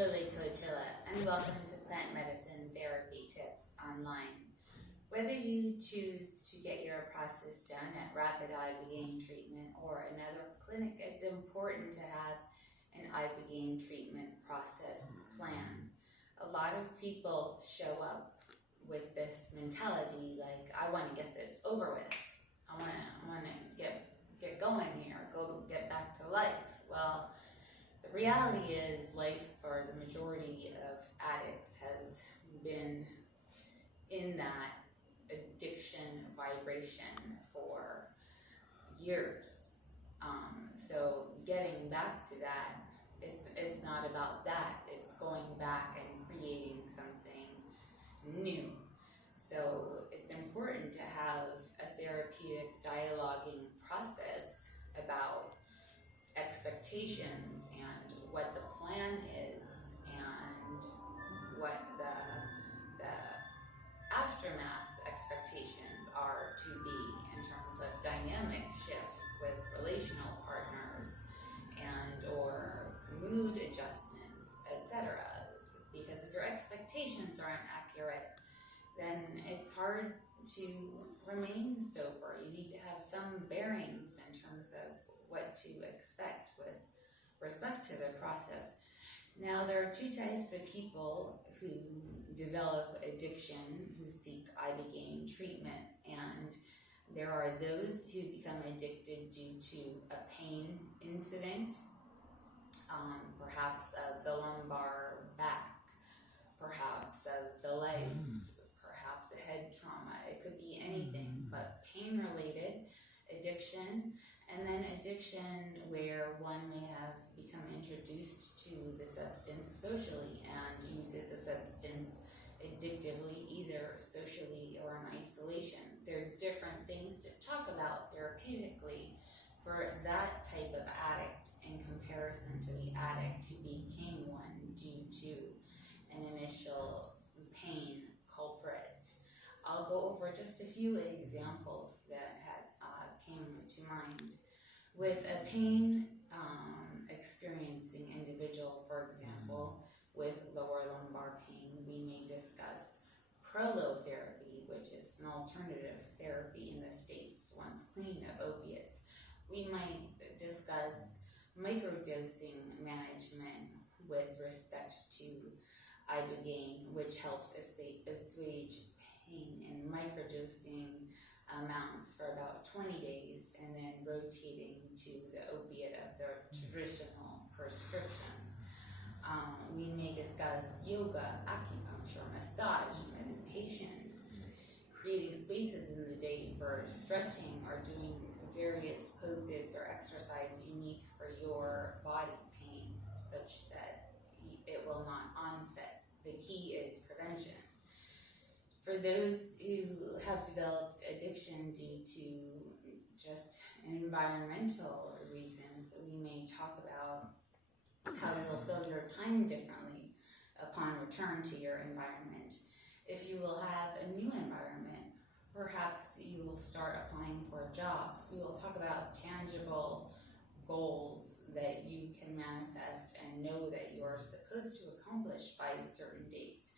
Lily Cotilla, and welcome to Plant Medicine Therapy Tips Online. Whether you choose to get your process done at rapid Ibogaine treatment or another clinic, it's important to have an Ibogaine treatment process plan. A lot of people show up with this mentality like, I want to get this over with. I want to get going here, get back to life. Well, the reality is life for the majority of addicts has been in that addiction vibration for years. So getting back to that, it's not about that. It's going back and creating something new. So it's important to have a therapeutic dialoguing process about expectations and what the plan is and what the aftermath expectations are to be in terms of dynamic shifts with relational partners and or mood adjustments, etc. Because if your expectations aren't accurate, then it's hard to remain sober. You need to have some bearings in terms of what to expect with respect to the process. Now, there are two types of people who develop addiction, who seek Ibogaine treatment, and there are those who become addicted due to a pain incident, perhaps of the lumbar back, perhaps of the legs, perhaps a head trauma. It could be anything, but pain-related addiction, and then addiction where one may have become introduced to the substance socially and uses the substance addictively, either socially or in isolation. There are different things to talk about therapeutically for that type of addict in comparison to the addict who became one due to an initial pain culprit. I'll go over just a few examples that came to mind. With a pain experiencing individual, for example, with lower lumbar pain, we may discuss prolotherapy, which is an alternative therapy in the States once clean of opiates. We might discuss microdosing management with respect to Ibogaine, which helps assuage pain in microdosing amounts for about 20 days and then rotating to the opiate of the traditional prescription. We may discuss yoga, acupuncture, massage, meditation, creating spaces in the day for stretching or doing various poses or exercise unique for your body pain such that it will not onset. The key is prevention. For those who have developed addiction due to just environmental reasons, we may talk about how you will fill your time differently upon return to your environment. If you will have a new environment, perhaps you will start applying for jobs. We will talk about tangible goals that you can manifest and know that you are supposed to accomplish by certain dates.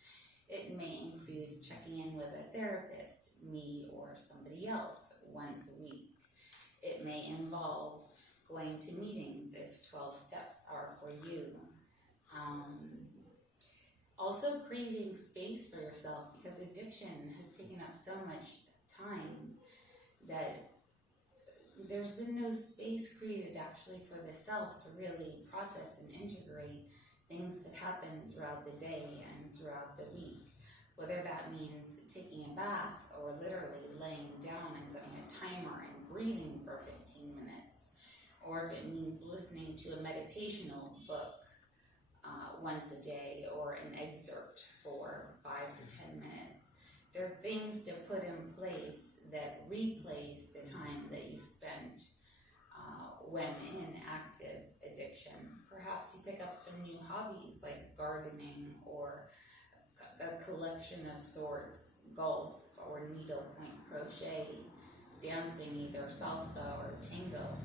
It may include checking in with a therapist, me or somebody else, once a week. It may involve going to meetings if 12 steps are for you. Also creating space for yourself, because addiction has taken up so much time that there's been no space created actually for the self to really process and integrate things that happen throughout the day and throughout the week. Whether that means taking a bath or literally laying down and setting a timer and breathing for 15 minutes, or if it means listening to a meditational book once a day or an excerpt for 5 to 10 minutes. There are things to put in place that replace the time that you spent when in active addiction. Perhaps you pick up some new hobbies like gardening or a collection of sorts, golf or needlepoint crochet, dancing, either salsa or tango.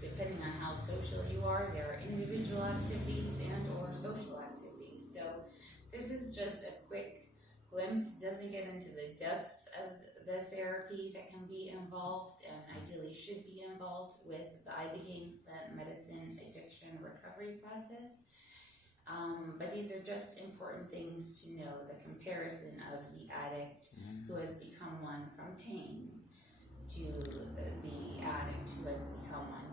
Depending on how social you are, there are individual activities and or social activities. this is just a quick glimpse. It doesn't get into the depths of the therapy that can be involved and ideally should be involved with the Ibogaine plant medicine addiction recovery process. But these are just important things to know, the comparison of the addict who has become one from pain to the addict who has become one